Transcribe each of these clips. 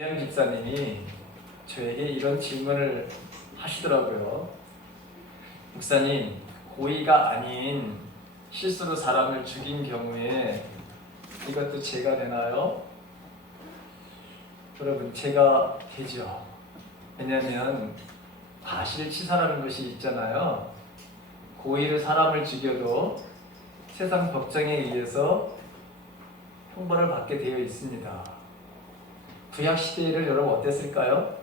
이현 집사님이 저에게 이런 질문을 하시더라고요. 목사님, 고의가 아닌 실수로 사람을 죽인 경우에 이것도 죄가 되나요? 여러분, 죄가 되죠. 왜냐하면 과실치사라는 것이 있잖아요. 고의로 사람을 죽여도 세상 법정에 의해서 형벌을 받게 되어 있습니다. 구약 시대를 여러분 어땠을까요?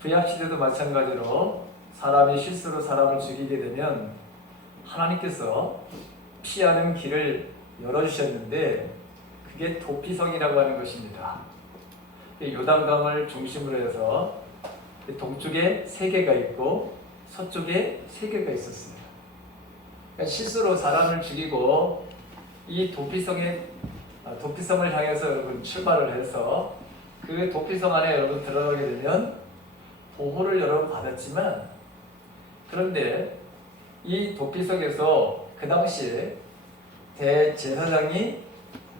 구약 시대도 마찬가지로 사람이 실수로 사람을 죽이게 되면 하나님께서 피하는 길을 열어주셨는데 그게 도피성이라고 하는 것입니다. 요단강을 중심으로 해서 동쪽에 3개가 있고 서쪽에 3개가 있었습니다. 그러니까 실수로 사람을 죽이고 이 도피성을 향해서 여러분 출발을 해서 그 도피성 안에 여러분 들어가게 되면 보호를 여러분 받았지만, 그런데 이 도피성에서 그 당시에 대제사장이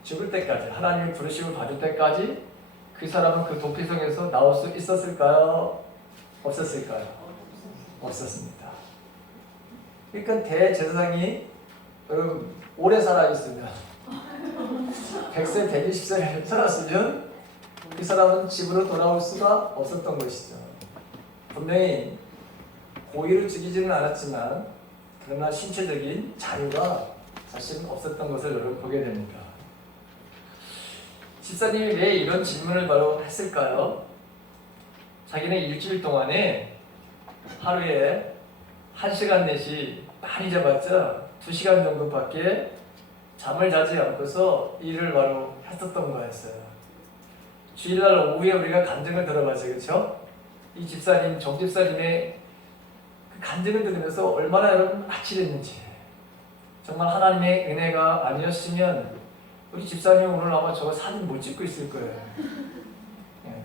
죽을 때까지, 하나님의 부르심을 받을 때까지 그 사람은 그 도피성에서 나올 수 있었을까요? 없었을까요? 없었습니다. 그러니까 대제사장이 여러분 오래 살아있으면 100세, 120세를 살았으면 그 사람은 집으로 돌아올 수가 없었던 것이죠. 분명히 고의로 죽이지는 않았지만 그러나 신체적인 자유가 사실은 없었던 것을 여러분 보게 됩니다. 집사님이 왜 이런 질문을 바로 했을까요? 자기는 일주일 동안에 하루에 1시간 내지 많이 잡았자 2시간 정도밖에 잠을 자지 않고서 일을 바로 했었던 거였어요. 주일날 오후에 우리가 간증을 들어봤어요. 그렇죠? 이 집사님, 정 집사님의 그 간증을 들으면서 얼마나 여러분 아찔했는지, 정말 하나님의 은혜가 아니었으면 우리 집사님 오늘 아마 저거 사진 못 찍고 있을 거예요. 예.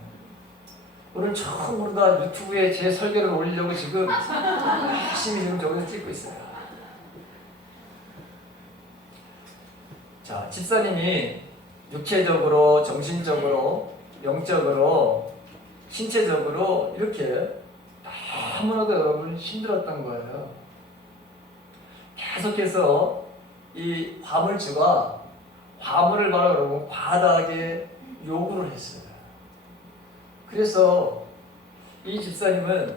오늘 처음으로 유튜브에 제 설교를 올리려고 지금 열심히 지금 저기서 찍고 있어요. 자, 집사님이 육체적으로, 정신적으로, 영적으로, 신체적으로 이렇게 너무나도 여러분 힘들었던 거예요. 계속해서 이 화물주가 화물을 바로 여러분 과다하게 요구를 했어요. 그래서 이 집사님은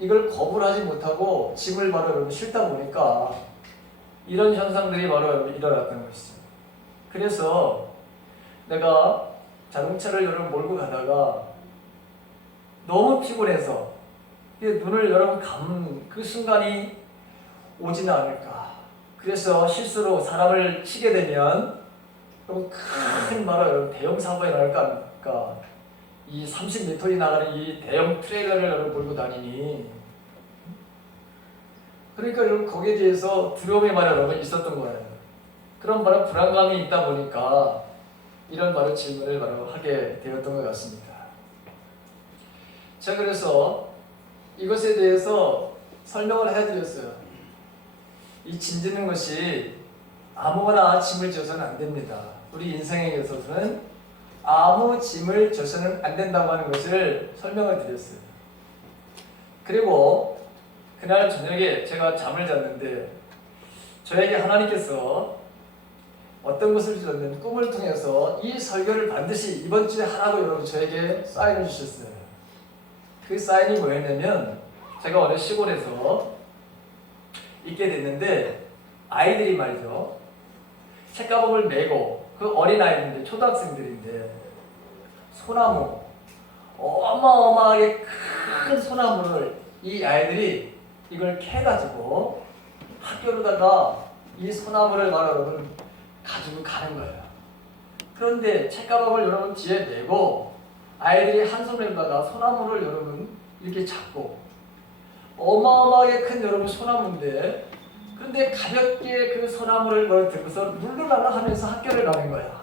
이걸 거부를 하지 못하고 짐을 바로 여러분 싣다 보니까 이런 현상들이 바로 여러분 일어났던 것이죠. 그래서 내가 자동차를 여러분 몰고 가다가 너무 피곤해서 눈을 여러분 감는 그 순간이 오지는 않을까. 그래서 실수로 사람을 치게 되면 여러분 큰 바로 여러분 대형 사고가 일어날까 하니까 이 30m이 나가는 이 대형 트레일러를 여러분 몰고 다니니, 그러니까 여러분 거기에 대해서 두려움이 바로 여러분 있었던 거예요. 그런 바로 불안감이 있다 보니까 이런 바로 질문을 바로 하게 되었던 것 같습니다. 자, 그래서 이것에 대해서 설명을 해드렸어요. 이 짐지는 것이 아무거나 짐을 져서는 안 됩니다. 우리 인생에 있어서는 아무 짐을 져서는 안 된다고 하는 것을 설명을 드렸어요. 그리고 그날 저녁에 제가 잠을 잤는데 저에게 하나님께서 어떤 것을 주셨냐면 꿈을 통해서 이 설교를 반드시 이번 주에 하라고 여러분 저에게 사인을 주셨어요. 그 사인이 뭐였냐면, 제가 어느 시골에서 있게 됐는데 아이들이 말이죠, 책가방을 메고, 그 어린아이들인데 초등학생들인데 소나무, 어마어마하게 큰 소나무를 이 아이들이 이걸 캐가지고 학교로다가 이 소나무를 바로 여러분 가지고 가는 거예요. 그런데 책가방을 여러분 뒤에 메고 아이들이 한 손에다가 소나무를 여러분 이렇게 잡고, 어마어마하게 큰 여러분 소나무인데, 그런데 가볍게 그 소나무를 들고서 룰루랄라 하면서 학교를 가는 거야.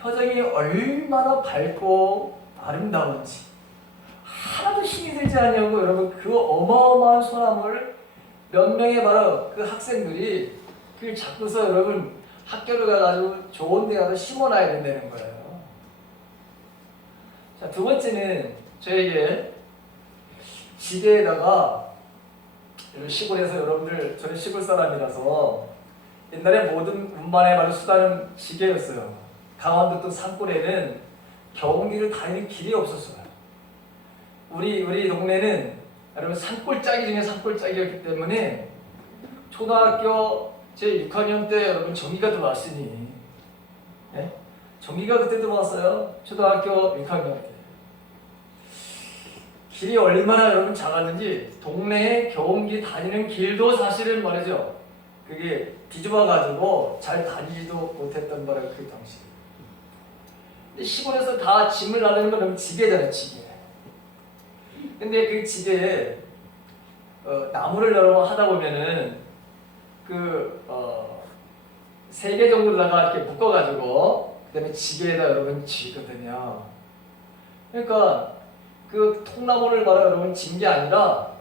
표정이 얼마나 밝고 아름다운지, 하나도 힘이 들지 않냐고 여러분 그 어마어마한 소나무를 몇 명의 바로 그 학생들이 그걸 잡고서 여러분 학교를 가가지고 좋은 데 가서 심어놔야 된다는 거예요. 자, 두 번째는 저에게 지게에다가 시골에서 여러분들 저는 시골 사람이라서 옛날에 모든 운반의 말로 수단은 지게였어요. 강원도 또 산골에는 경운기를 다니는 길이 없었어요. 우리 동네는 여러분 산골짜기 중에 산골짜기였기 때문에 초등학교 제 6학년 때 여러분 전기가 들어왔으니, 네? 전기가 그때 들어왔어요. 초등학교 6학년 때. 길이 얼마나 여러분 작았는지 동네에 경운기 다니는 길도 사실은 말이죠. 그게 뒤집어가지고 잘 다니지도 못했던 거예요. 그 당시. 근데 시골에서 다 짐을 나르는 건 너무 지게잖아요. 지게. 근데 그 지게에 나무를 여러 번 하다 보면은 세 개 정도다가 이렇게 묶어가지고 그다음에 지게에다 여러분 지거든요. 그러니까 그 통나무를 말아 여러분 진 게 아니라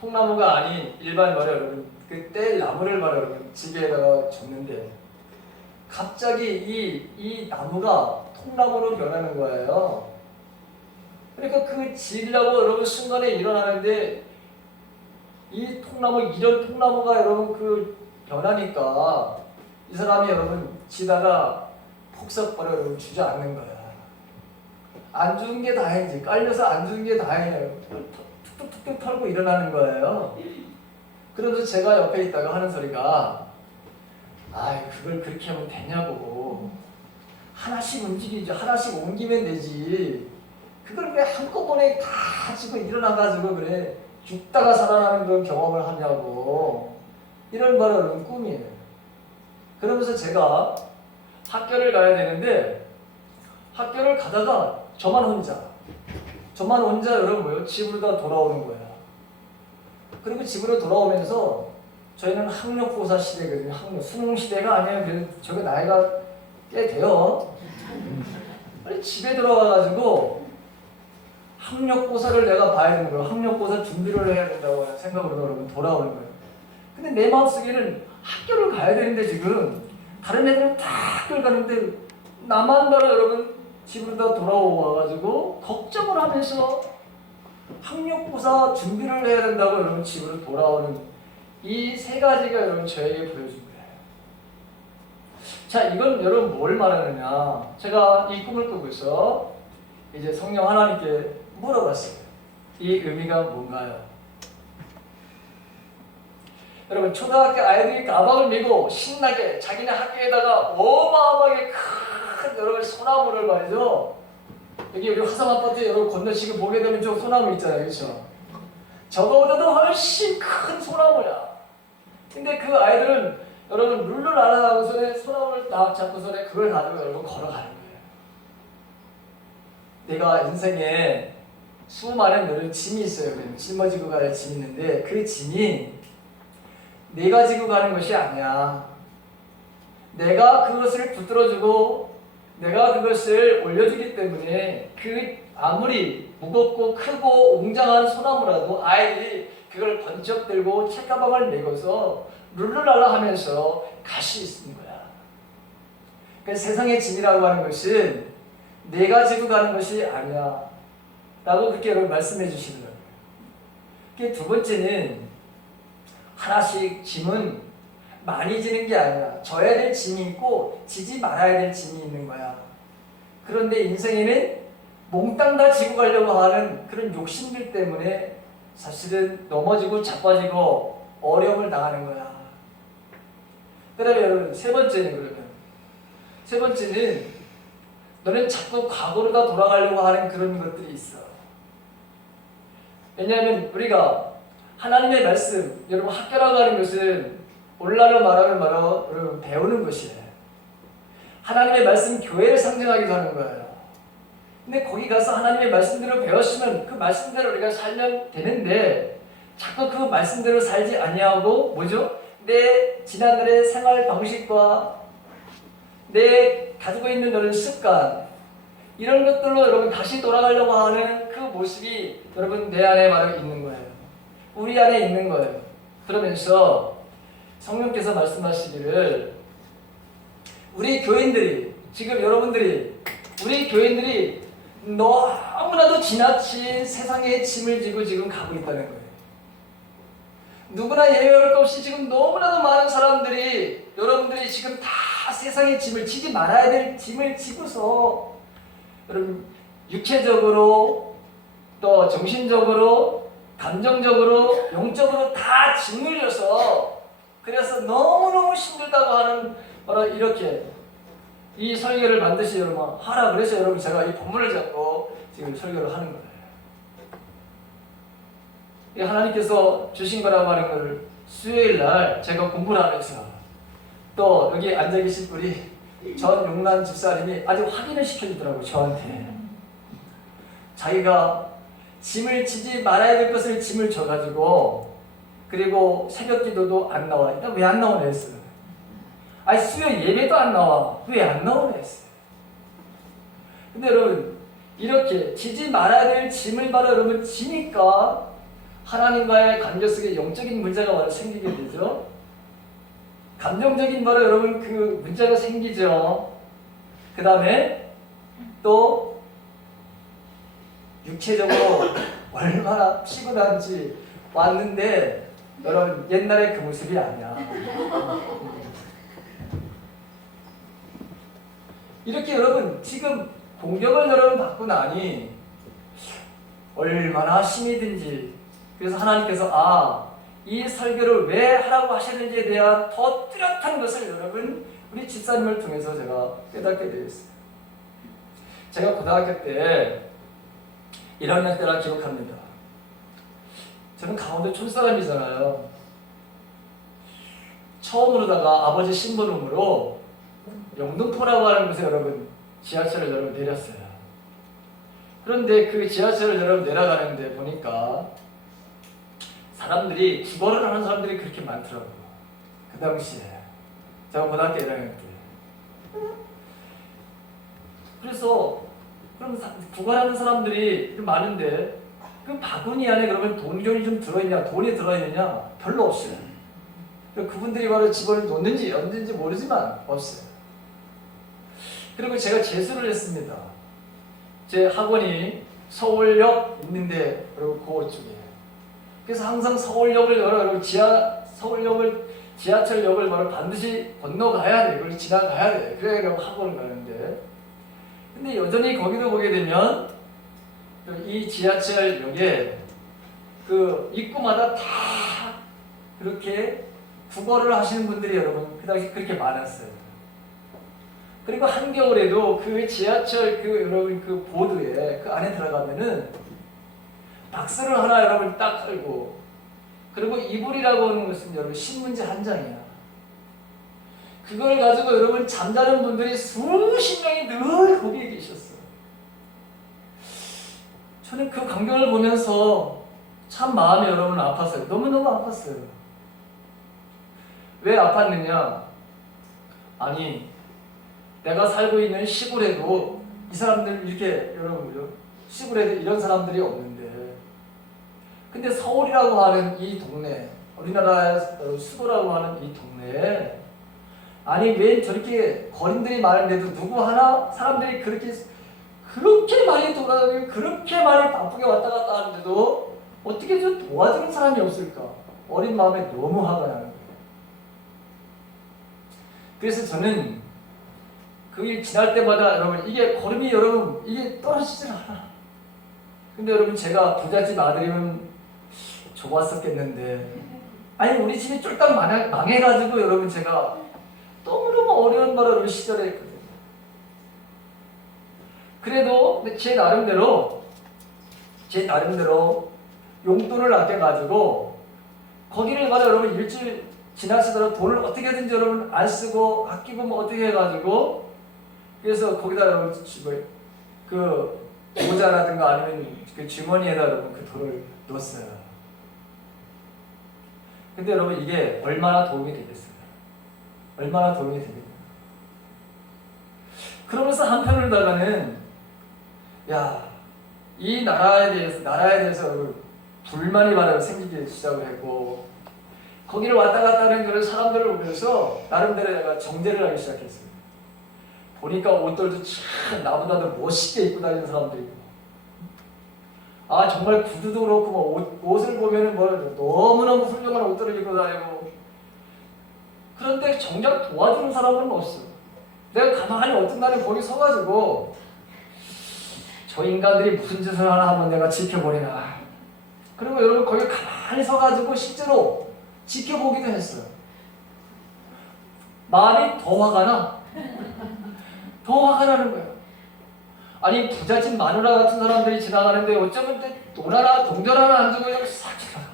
통나무가 아닌 일반 말아 여러분 그 뗄 나무를 말아 여러분 지게에다가 줬는데 갑자기 이 나무가 통나무로 변하는 거예요. 그러니까 그 지려고 여러분 순간에 일어나는데 이 통나무 이런 통나무가 여러분 그 변하니까 이 사람이 여러분 지다가 폭삭 버려 여러분 주저앉는 거야. 안 죽은 게 다행이지. 깔려서 안 죽은 게 다행이에요. 툭툭툭툭 털고 일어나는 거예요. 그러면서 제가 옆에 있다가 하는 소리가 아이 그걸 그렇게 하면 되냐고. 하나씩 움직이죠. 하나씩 옮기면 되지. 그걸 왜 한꺼번에 다 지금 일어나가지고 그래 죽다가 살아나는 그런 경험을 하냐고. 이런 말은 꿈이에요. 그러면서 제가 학교를 가야 되는데 학교를 가다가 저만 혼자 여러분 뭐예요? 집으로 다 돌아오는 거야. 그리고 집으로 돌아오면서 저희는 학력고사 시대거든요. 수능 시대가 아니에요. 그래도 저게 나이가 꽤 돼요. 빨리 집에 들어와가지고 학력고사를 내가 봐야 되는 거예요. 학력고사 준비를 해야 된다고 하는 생각으로 여러분 돌아오는 거예요. 근데 내 마음속에는 학교를 가야 되는데 지금 다른 애들은 다 학교를 가는데 나만 바로 여러분 집으로 다 돌아와가지고 걱정을 하면서 학력고사 준비를 해야 된다고 여러분 집으로 돌아오는 이 세 가지가 여러분 저에게 보여준 거예요. 자, 이건 여러분 뭘 말하느냐? 제가 이 꿈을 꾸고 있어 이제 성령 하나님께 물어봤어요. 이 의미가 뭔가요? 여러분 초등학교 아이들이 가방을 메고 신나게 자기네 학교에다가 어마어마하게 큰 여러분 소나무를 말이죠. 여기 우리 화성 아파트 여러분 건너시고 보게 되면 저 소나무 있잖아요, 그렇죠? 저거보다도 훨씬 큰 소나무야. 근데 그 아이들은 여러분 룰루랄라하고서 소나무를 딱 잡고서 그걸 가지고 여러분 걸어가는 거예요. 내가 인생에 수많은 여러 짐이 있어요. 짊어지고 가야 짐이 있는데 그 짐이 내가 지고 가는 것이 아니야. 내가 그것을 붙들어주고 내가 그것을 올려주기 때문에 그 아무리 무겁고 크고 웅장한 소나무라도 아이들이 그걸 번쩍 들고 책가방을 메고서 룰루랄라 하면서 갈 수 있는 거야. 그러니까 세상의 짐이라고 하는 것은 내가 지고 가는 것이 아니야 라고 그렇게 여러분 말씀해 주시는 거예요. 그게 두 번째는 하나씩 짐은 많이 지는 게 아니라 져야 될 짐이 있고 지지 말아야 될 짐이 있는 거야. 그런데 인생에는 몽땅 다 지고 가려고 하는 그런 욕심들 때문에 사실은 넘어지고 자빠지고 어려움을 당하는 거야. 그 다음에 여러분 세 번째는 너는 자꾸 과거로 다 돌아가려고 하는 그런 것들이 있어. 왜냐하면 우리가 하나님의 말씀, 여러분 학교라고 하는 것은 오늘날로 말하면 바로 여러분 배우는 것이에요. 하나님의 말씀 교회를 상징하기도 하는 거예요. 근데 거기 가서 하나님의 말씀대로 배웠으면 그 말씀대로 우리가 살면 되는데 자꾸 그 말씀대로 살지 아니하고 뭐죠? 내 지난날의 생활 방식과 내 가지고 있는 이런 습관 이런 것들로 여러분 다시 돌아가려고 하는 그 모습이 여러분 내 안에 바로 있는 거예요. 우리 안에 있는 거예요. 그러면서 성령께서 말씀하시기를 우리 교인들이 지금 여러분들이 우리 교인들이 너무나도 지나친 세상의 짐을 지고 지금 가고 있다는 거예요. 누구나 예외할 것 없이 지금 너무나도 많은 사람들이 여러분들이 지금 다 세상의 짐을 지지 말아야 될 짐을 지고서 여러분 육체적으로 또 정신적으로 감정적으로 영적으로 다 짓눌려서 그래서 너무너무 힘들다고 하는 바로 이렇게 이 설교를 반드시 여러분 하라 그래서 여러분 제가 이 본문을 잡고 지금 설교를 하는 거예요. 하나님께서 주신 거라고 하는 걸 수요일 날 제가 공부를 하면서 또 여기 앉아 계신 우리 전용란 집사님이 아주 확인을 시켜주더라고요. 저한테 자기가 짐을 지지 말아야 될 것을 짐을 져가지고 그리고 새벽 기도도 안 나와. 일단 왜 안 나오냐 했어요. 아니 수요 예배도 안 나와. 왜 안 나오냐 했어요. 근데 여러분 이렇게 지지 말아야 될 짐을 바로 여러분 지니까 하나님과의 관계 속에 영적인 문제가 바로 생기게 되죠. 감정적인 바로 여러분 그 문제가 생기죠. 그 다음에 또 육체적으로 얼마나 피곤한지 왔는데 여러분 옛날에 그 모습이 아니야. 이렇게 여러분 지금 공격을 여러분 받고 나니 얼마나 힘이 든지 그래서 하나님께서 이 설교를 왜 하라고 하셨는지에 대한 더 뚜렷한 것을 여러분 우리 집사님을 통해서 제가 깨닫게 되었어요. 제가 고등학교 때 1학년 때라 기억합니다. 저는 강원도 촌사람이잖아요. 처음으로다가 아버지 심부름으로 영등포라고 하는 곳에 여러분 지하철을 여러분 내렸어요. 그런데 그 지하철을 여러분 내려가는데 보니까 사람들이 구걸을 하는 사람들이 그렇게 많더라고요. 그 당시에 제가 고등학교 1학년 때. 그래서 그럼 구걸하는 사람들이 많은데 그 바구니 안에 그러면 돈이 좀 들어있냐, 돈이 들어있느냐 별로 없어요. 그분들이 바로 집을 놓는지 언제인지 모르지만 없어요. 그리고 제가 재수를 했습니다. 제 학원이 서울역 있는데 그리고 그 쪽에. 그래서 항상 서울역을 여러분 지하철역을 바로 반드시 건너가야 돼. 그걸 지나가야 돼. 그래야 학원을 가는데. 근데 여전히 거기도 보게 되면 이 지하철역에 그 입구마다 다 그렇게 구걸을 하시는 분들이 여러분 그 당시 그렇게 많았어요. 그리고 한겨울에도 그 지하철 그 여러분 그 보드에 그 안에 들어가면은 박스를 하나 여러분 딱 걸고 그리고 이불이라고 하는 것은 여러분 신문지 한 장이야. 그걸 가지고 여러분 잠자는 분들이 수십 명이 늘 거기에 계셨어요. 저는 그 광경을 보면서 참 마음이 여러분 아팠어요. 너무너무 아팠어요. 왜 아팠느냐? 아니 내가 살고 있는 시골에도 이 사람들 이렇게 여러분 시골에도 이런 사람들이 없는데 근데 서울이라고 하는 이 동네 우리나라의 수도라고 하는 이 동네에 아니 왜 저렇게 거린들이 많은데도 누구 하나 사람들이 그렇게 많이 돌아다니고 그렇게 많이 바쁘게 왔다 갔다 하는데도 어떻게 좀 도와주는 사람이 없을까? 어린 마음에 너무 화가 나는 거예요. 그래서 저는 그 길 지날 때마다 여러분 이게 걸음이 여러분 이게 떨어지질 않아. 근데 여러분 제가 부잣집 아들이면 좋았었겠는데 아니 우리 집이 쫄딱 망해가지고 여러분 제가 너무너무 어려운 바로 시절에 했거든요. 그래도 제 나름대로 용돈을 아껴가지고 거기를 바로 여러분 일주일 지나시더라도 돈을 어떻게든지 여러분 안 쓰고 아끼고 뭐 어떻게 해가지고 그래서 거기다 여러분 그 모자라든가 아니면 그 주머니에다 여러분 그 돈을 넣었어요. 근데 여러분 이게 얼마나 도움이 되겠어요? 얼마나 도움이 되겠어요? 그러면서 한편으로다가는 이 나라에 대해서 여러분 불만이 바로 생기기 시작을 했고 거기를 왔다 갔다 하는 그런 사람들을 보면서 나름대로 내가 정죄를 하기 시작했어요. 보니까 옷들도 참 나보다도 멋있게 입고 다니는 사람들이고, 아 정말 구두도 그렇고 뭐 옷을 보면은 뭐 너무너무 훌륭한 옷들을 입고 다니고, 그런데 정작 도와주는 사람은 없어. 내가 가만히 어떤 날에 거기 서가지고 저 인간들이 무슨 짓을 하나 한번 내가 지켜보리라. 그리고 여러분 거기 가만히 서가지고 실제로 지켜보기도 했어요. 마음이 더 화가 나. 더 화가 나는 거예요. 아니 부잣집 마누라 같은 사람들이 지나가는데 어쩌면 노나라 동전하나 안 주고 그냥 싹 지나가.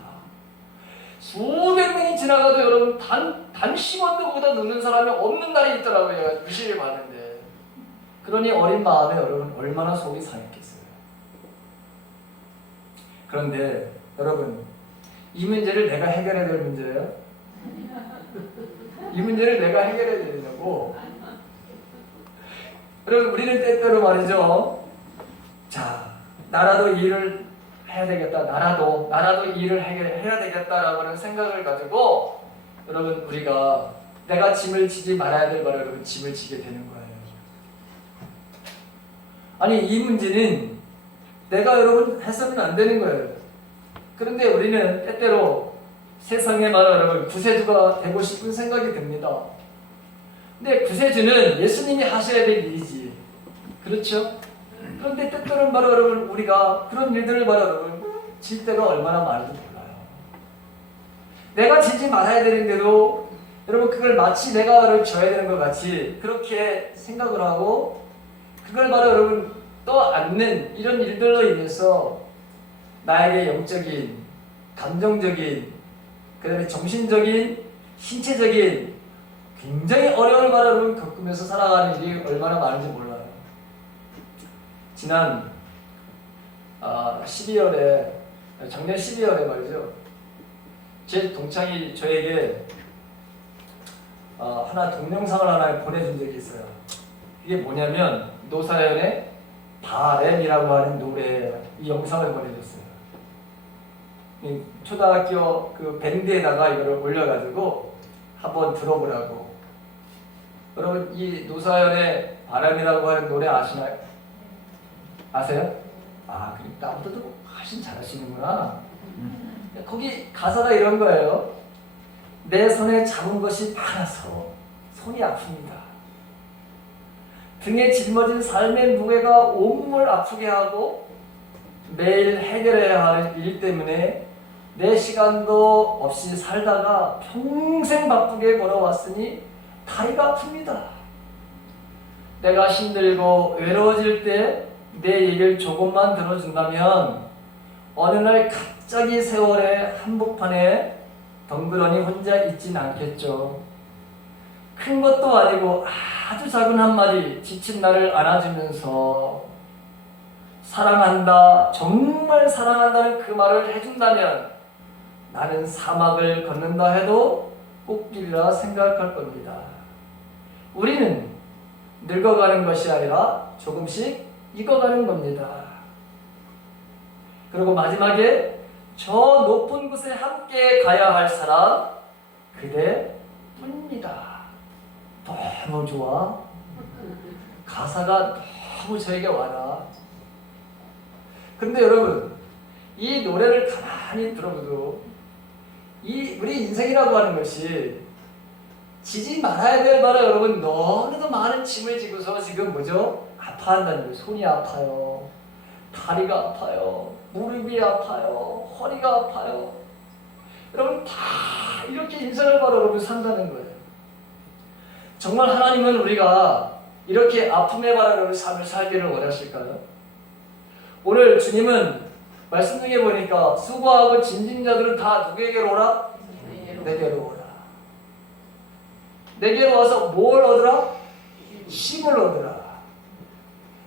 수백 명이 지나가도 여러분 단 10원도 보다 넣는 사람이 없는 날이 있더라고요. 제가 유심히 봤는데. 그러니 어린 마음에 여러분 얼마나 속이 상했겠어요. 그런데 여러분 이 문제를 내가 해결해야 될 문제예요? 이 문제를 내가 해결해야 되냐고. 여러분 우리는 때때로 말이죠. 자, 나라도 일을 해야 되겠다. 나라도 일을 해야 되겠다라고 생각을 가지고 여러분 우리가 내가 짐을 지지 말아야 될 거라 여러분 짐을 지게 되는 거예요. 아니 이 문제는 내가 여러분 해서는 안 되는 거예요. 그런데 우리는 때때로 세상에 말하 여러분 구세주가 되고 싶은 생각이 듭니다. 근데 구세주는 예수님이 하셔야 될 일이지. 그렇죠? 그런데 때때로는 바로 여러분 우리가 그런 일들을 바로 여러분 질 때가 얼마나 많은지 몰라요. 내가 지지 말아야 되는데도 여러분 그걸 마치 내가 져야 되는 것 같이 그렇게 생각을 하고 그걸 바로 여러분 떠안는 이런 일들로 인해서 나에게 영적인, 감정적인, 그 다음에 정신적인, 신체적인 굉장히 어려운 바람을 겪으면서 살아가는 일이 얼마나 많은지 몰라요. 지난 12월에 작년 12월에 말이죠. 제 동창이 저에게 하나 동영상을 하나 보내준 적이 있어요. 이게 뭐냐면 노사연의 바램이라고 하는 노래 이 영상을 보내줬어요. 초등학교 그 밴드에다가 이거를 올려가지고 한번 들어보라고. 여러분 이 노사연의 바람이라고 하는 노래 아시나요? 아세요? 아, 그럼 나보다도 훨씬 잘하시는구나. 거기 가사가 이런 거예요. 내 손에 잡은 것이 많아서 손이 아픕니다. 등에 짊어진 삶의 무게가 온몸을 아프게 하고 매일 해결해야 할 일 때문에 내 시간도 없이 살다가 평생 바쁘게 걸어왔으니 다리가 아픕니다. 내가 힘들고 외로워질 때 내 얘기를 조금만 들어준다면 어느 날 갑자기 세월의 한복판에 덩그러니 혼자 있진 않겠죠. 큰 것도 아니고 아주 작은 한마디 지친 나를 안아주면서 사랑한다, 정말 사랑한다는 그 말을 해준다면 나는 사막을 걷는다 해도 꽃길이라 생각할 겁니다. 우리는 늙어가는 것이 아니라 조금씩 익어가는 겁니다. 그리고 마지막에 저 높은 곳에 함께 가야 할 사람 그대뿐입니다. 너무 좋아. 가사가 너무 저에게 와닿아. 근데 여러분 이 노래를 가만히 들어보도 우리 인생이라고 하는 것이 지지 말아야 될 바라 여러분 너무나도 많은 짐을 지고서 지금 뭐죠? 아파한다는 거예요. 손이 아파요. 다리가 아파요. 무릎이 아파요. 허리가 아파요. 여러분 다 이렇게 인생을 바로 여러분 산다는 거예요. 정말 하나님은 우리가 이렇게 아픔에 바라는 삶을 살기를 원하실까요? 오늘 주님은 말씀 중에 보니까 수고하고 짐진 자들은 다 누구에게로 오라? 내게로 오라. 내게로 와서 뭘 얻으라? 쉼을 얻으라.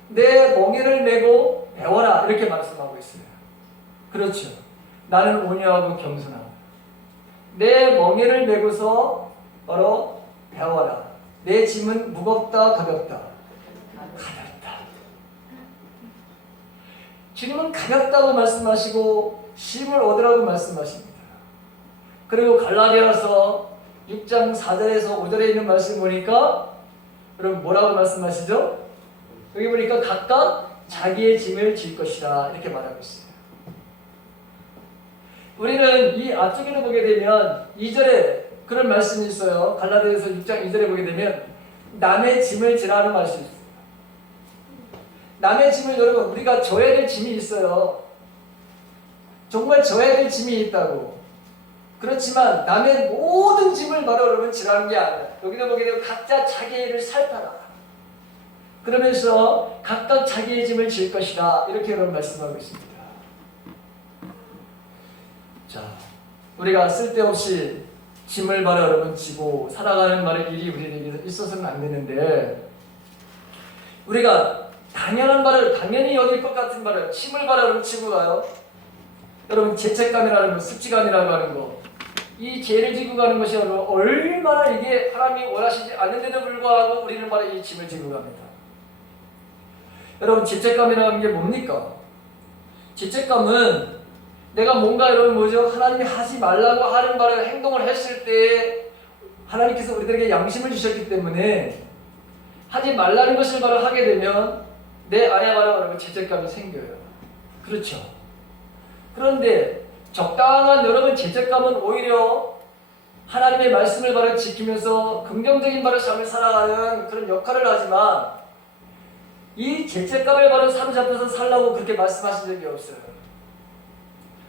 내 멍에를 메고 배워라. 이렇게 말씀하고 있어요. 그렇죠. 나는 온유하고 겸손하다. 내 멍에를 메고서 바로 배워라. 내 짐은 무겁다 가볍다. 가볍다. 주님은 가볍다고 말씀하시고 쉼을 얻으라고 말씀하십니다. 그리고 갈라디아서 6장 4절에서 5절에 있는 말씀 보니까 여러분 뭐라고 말씀하시죠? 여기 보니까 각각 자기의 짐을 질 것이라 이렇게 말하고 있어요. 우리는 이 앞쪽에를 보게 되면 2절에 그런 말씀이 있어요. 갈라디아서 6장 2절에 보게 되면 남의 짐을 지라는 말씀이 있어요. 남의 짐을 여러분 우리가 져야 될 짐이 있어요. 정말 져야 될 짐이 있다고. 그렇지만 남의 모든 짐을 바로 여러분 지라는 게 아니야. 여기도 보게 되면 각자 자기의 일을 살펴라. 그러면서 각각 자기의 짐을 질 것이다. 이렇게 여러분 말씀하고 있습니다. 자, 우리가 쓸데없이 짐을 바로 여러분 지고 살아가는 말의 일이 우리에게 있어서는 안 되는데 우리가 당연한 말을 당연히 여길 것 같은 말을 짐을 바로 여러분 지고 가요. 여러분 죄책감이라는 거, 습지감이라고 하는 거, 이 죄를 지고 가는 것이 여러분 얼마나 이게 하나님이 원하시지 않는데도 불구하고 우리는 바로 이 짐을 지고 갑니다. 여러분 죄책감이라는 게 뭡니까? 죄책감은 내가 뭔가 여러분 뭐죠? 하나님이 하지 말라고 하는 바를 행동을 했을 때 하나님께서 우리들에게 양심을 주셨기 때문에 하지 말라는 것을 바로 하게 되면 내 안에 바로 여러분 죄책감이 생겨요. 그렇죠? 그런데 적당한 여러분 죄책감은 오히려 하나님의 말씀을 바로 지키면서 긍정적인 바로 삶을 살아가는 그런 역할을 하지만 이 죄책감을 바로 사로잡혀서 살라고 그렇게 말씀하신 적이 없어요.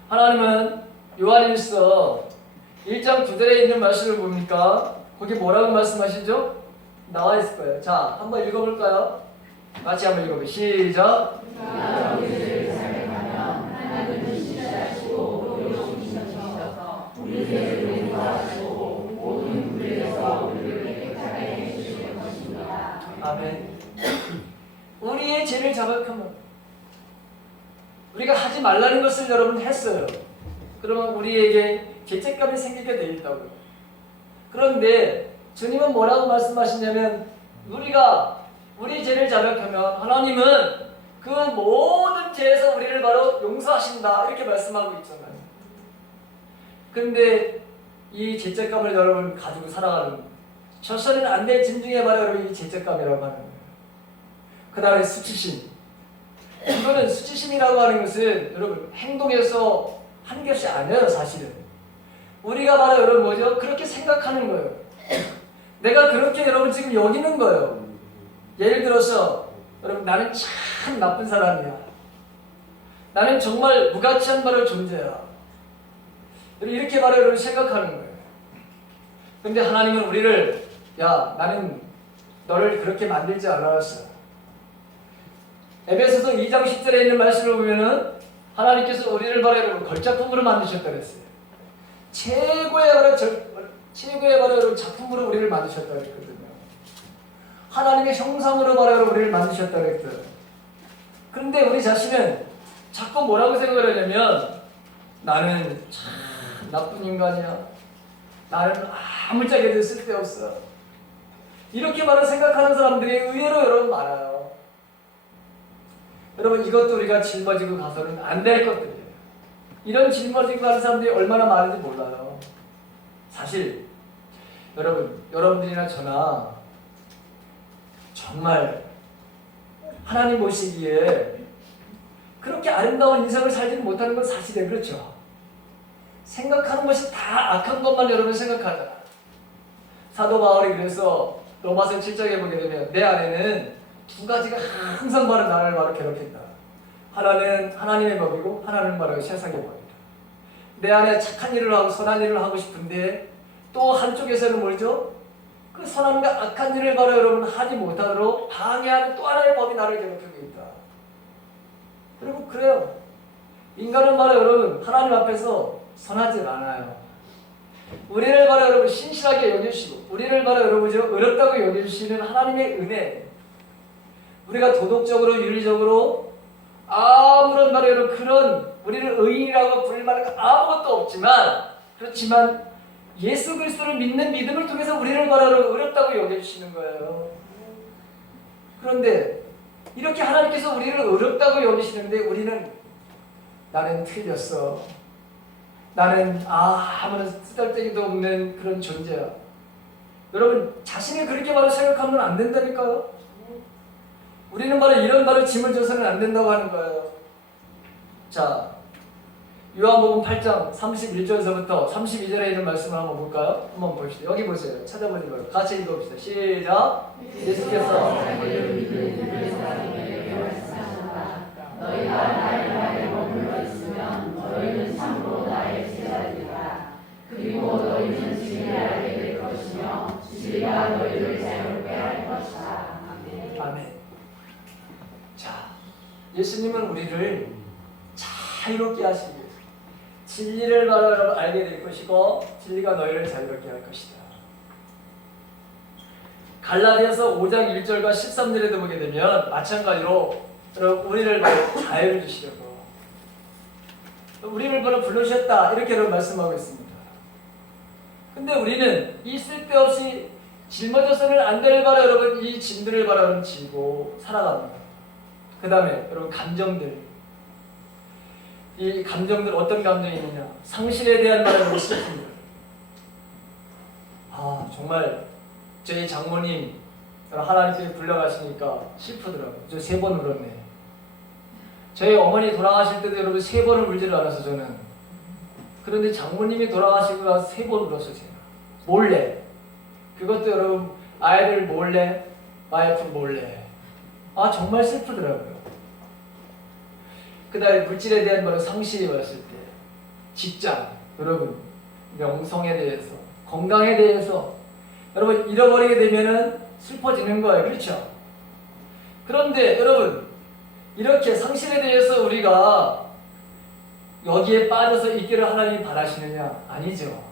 하나님은 요한일서 1장 9절에 있는 말씀을 보니까 거기 뭐라고 말씀하시죠? 나와 있을 거예요. 자, 한번 읽어볼까요? 같이 한번 읽어볼게요. 시작. 아멘. 우리의 죄를 자백하면 우리가 하지 말라는 것을 여러분 했어요. 그러면 우리에게 죄책감이 생기게 돼 있다고요. 그런데 주님은 뭐라고 말씀하시냐면 우리가 우리 죄를 자백하면 하나님은 그 모든 죄에서 우리를 바로 용서하신다 이렇게 말씀하고 있잖아요. 근데 이 죄책감을 여러분 가지고 살아가는 저서는 안 될 짐 중에 바로 여러분 이 죄책감이라고 하는 거예요. 그 다음에 수치심. 이거는 수치심이라고 하는 것은 여러분 행동에서 한 겹이 아니에요. 사실은 우리가 바로 여러분 뭐죠? 그렇게 생각하는 거예요. 내가 그렇게 여러분 지금 여기는 거예요. 예를 들어서 여러분 나는 참 나쁜 사람이야. 나는 정말 무가치한 바로 존재야. 이렇게 바로 여러분 생각하는 거예요. 근데 하나님은 우리를 야 나는 너를 그렇게 만들지 않았어. 에베소서 2장 10절에 있는 말씀을 보면은 하나님께서 우리를 바로 여러분 걸작품으로 만드셨다 그랬어요. 최고의 바로 여러분 작품으로 우리를 만드셨다 그랬거든요. 하나님의 형상으로 바로 여러분 우리를 만드셨다 그랬어요. 그런데 우리 자신은 자꾸 뭐라고 생각을 하냐면 나는 참 나쁜 인간이야. 나는 아무짝에도 쓸데없어. 이렇게 바로 생각하는 사람들이 의외로 여러분 많아요. 여러분 이것도 우리가 짊어지고 가서는 안 될 것들이에요. 이런 짊어지고 가는 사람들이 얼마나 많은지 몰라요. 사실 여러분들이나 저나 정말 하나님 보시기에 그렇게 아름다운 인생을 살지는 못하는 건 사실이에요. 그렇죠? 생각하는 것이 다 악한 것만 여러분 생각하잖아. 사도 바울이 그래서 로마서 7장에 보게 되면 내 안에는 두 가지가 항상 바로 나를 바로 괴롭힌다. 하나는 하나님의 법이고 하나는 바로 세상의 법이다. 내 안에 착한 일을 하고 선한 일을 하고 싶은데 또 한쪽에서는 뭐죠? 그 선함과 악한 일을 바로 여러분 하지 못하도록 방해하는 또 하나의 법이 나를 괴롭히고 있다. 그리고 그래요. 인간은 바로 여러분 하나님 앞에서 선하지 않아요. 우리를 바로 여러분 신실하게 여기시고 우리를 바로 여러분 의롭다고 여기시는 하나님의 은혜. 우리가 도덕적으로 윤리적으로 아무런 바로 여러분 그런 우리를 의인이라고 부를 만한 아무것도 없지만 그렇지만 예수 그리스도를 믿는 믿음을 통해서 우리를 바로 의롭다고 여겨주시는 거예요. 그런데 이렇게 하나님께서 우리를 의롭다고 여기시는데 우리는 나는 틀렸어. 나는 아무런 쓰잘데기도 없는 그런 존재야. 여러분 자신이 그렇게 바로 생각하면 안 된다니까요. 우리는 바로 이런 바로 짐을 져서는 안 된다고 하는 거예요. 자, 요한복음 8장 31절에서부터 32절에 있는 말씀을 한번 볼까요? 한번 봅시다. 여기 보세요. 찾아보지 말고 같이 읽어봅시다. 시작. 예수께서 너희가 나의 머물러 있으면 너희는 참으로 나의 제자들이라. 그리고 너희는 진리를 알게 될 것이며 진리가 너희를 자유롭게 할 것이다. 아멘. 자, 예수님은 우리를 자유롭게 하시기 위해서 진리를 바로 알게 될 것이고 진리가 너희를 자유롭게 할 것이다. 갈라디아서 5장 1절과 13절에도 보게 되면 마찬가지로 우리를 바로 자유를 주시려고 우리를 바로 불러주셨다 이렇게 말씀하고 있습니다. 근데 우리는 이 쓸데없이 짊어져서는 안 될 바로 여러분 이 짐들을 바로 지고 살아갑니다. 그 다음에 여러분 감정들, 이 감정들 어떤 감정이 있느냐? 상실에 대한 말을 슬픕니다. 아 정말 저희 장모님 하나님께 불려가시니까 슬프더라고요. 저 3번 울었네. 저희 어머니 돌아가실 때도 여러분 3번을 울지를 않아서 저는. 그런데 장모님이 돌아가시고 나서 3번 울었어요. 제가 몰래. 그것도 여러분 아이들 몰래, 와이프 몰래. 아 정말 슬프더라고요. 그 다음에 물질에 대한 바로 상실이 왔을 때 직장, 여러분 명성에 대해서, 건강에 대해서 여러분 잃어버리게 되면은 슬퍼지는 거예요. 그렇죠? 그런데 여러분 이렇게 상실에 대해서 우리가 여기에 빠져서 있기를 하나님이 바라시느냐? 아니죠.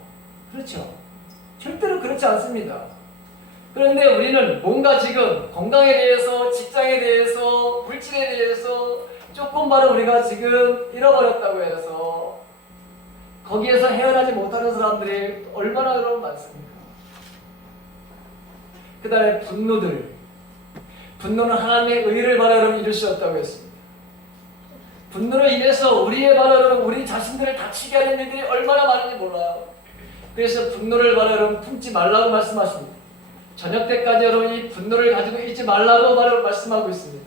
그렇죠? 절대로 그렇지 않습니다. 그런데 우리는 뭔가 지금 건강에 대해서, 직장에 대해서, 물질에 대해서 조금 바로 우리가 지금 잃어버렸다고 해서 거기에서 헤어나지 못하는 사람들이 얼마나 여러분 많습니까? 그 다음에 분노는 하나님의 의를 바로 여러분 이룰 수 없다고 했습니다. 분노로 인해서 우리의 바로 여러분 우리 자신들을 다치게 하는 일들이 얼마나 많은지 몰라요. 그래서 분노를 바로 여러분 품지 말라고 말씀하십니다. 저녁 때까지 여러분 이 분노를 가지고 있지 말라고 바로 말씀하고 있습니다.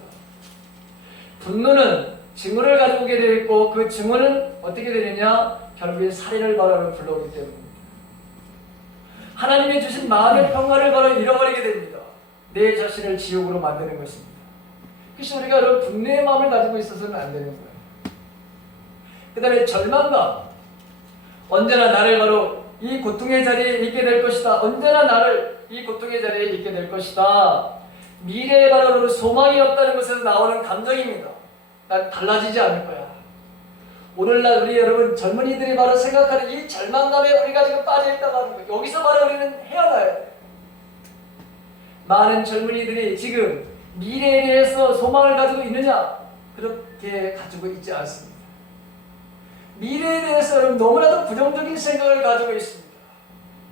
분노는 증오를 가지고 오게 되어 있고 그 증오는 어떻게 되느냐? 결국에 살인을 바로 불러오기 때문입니다. 하나님이 주신 마음의 평화를 바로 잃어버리게 됩니다. 내 자신을 지옥으로 만드는 것입니다. 그래서 우리가 여러분 분노의 마음을 가지고 있어서는 안 되는 거예요. 그 다음에 절망감. 언제나 나를 바로 이 고통의 자리에 있게 될 것이다. 언제나 나를 이 고통의 자리에 있게 될 것이다. 미래에 바로 소망이 없다는 것에서 나오는 감정입니다. 난 달라지지 않을 거야. 오늘날 우리 여러분 젊은이들이 바로 생각하는 이 절망감에 우리가 지금 빠져있다고 하는 거예요. 여기서 바로 우리는 헤어나야 돼. 많은 젊은이들이 지금 미래에 대해서 소망을 가지고 있느냐? 그렇게 가지고 있지 않습니다. 미래에 대해서 여러분 너무나도 부정적인 생각을 가지고 있습니다.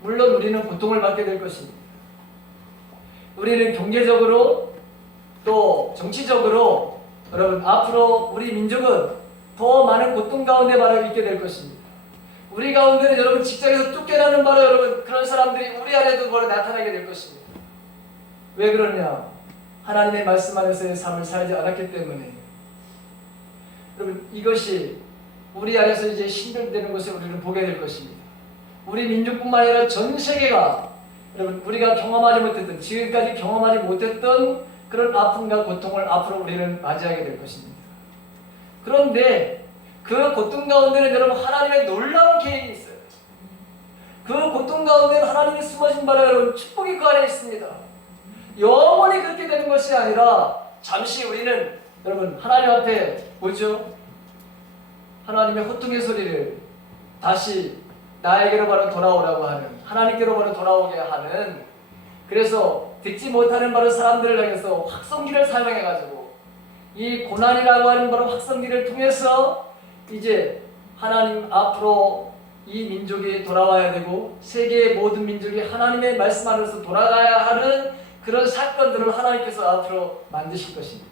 물론 우리는 고통을 받게 될 것입니다. 우리는 경제적으로 또 정치적으로 여러분 앞으로 우리 민족은 더 많은 고통 가운데 바로 있게 될 것입니다. 우리 가운데는 여러분 직장에서 쫓겨나는 바로 여러분 그런 사람들이 우리 안에도 바로 나타나게 될 것입니다. 왜 그러냐? 하나님의 말씀 안에서의 삶을 살지 않았기 때문에. 여러분 이것이 우리 안에서 이제 신들되는 것을 우리는 보게 될 것입니다. 우리 민족뿐만 아니라 전 세계가 여러분 우리가 경험하지 못했던 지금까지 경험하지 못했던 그런 아픔과 고통을 앞으로 우리는 맞이하게 될 것입니다. 그런데 그 고통 가운데는 여러분 하나님의 놀라운 계획이 있어요. 그 고통 가운데는 하나님의 숨어진 바로 여러분 축복이 그 안에 있습니다. 영원히 그렇게 되는 것이 아니라 잠시 우리는 여러분 하나님 앞에 뭐죠? 하나님의 호통의 소리를 다시 나에게로 바로 돌아오라고 하는 하나님께로 바로 돌아오게 하는 그래서 듣지 못하는 바로 사람들을 향해서 확성기를 사용해가지고 이 고난이라고 하는 바로 확성기를 통해서 이제 하나님 앞으로 이 민족이 돌아와야 되고 세계의 모든 민족이 하나님의 말씀 안에서 돌아가야 하는 그런 사건들을 하나님께서 앞으로 만드실 것입니다.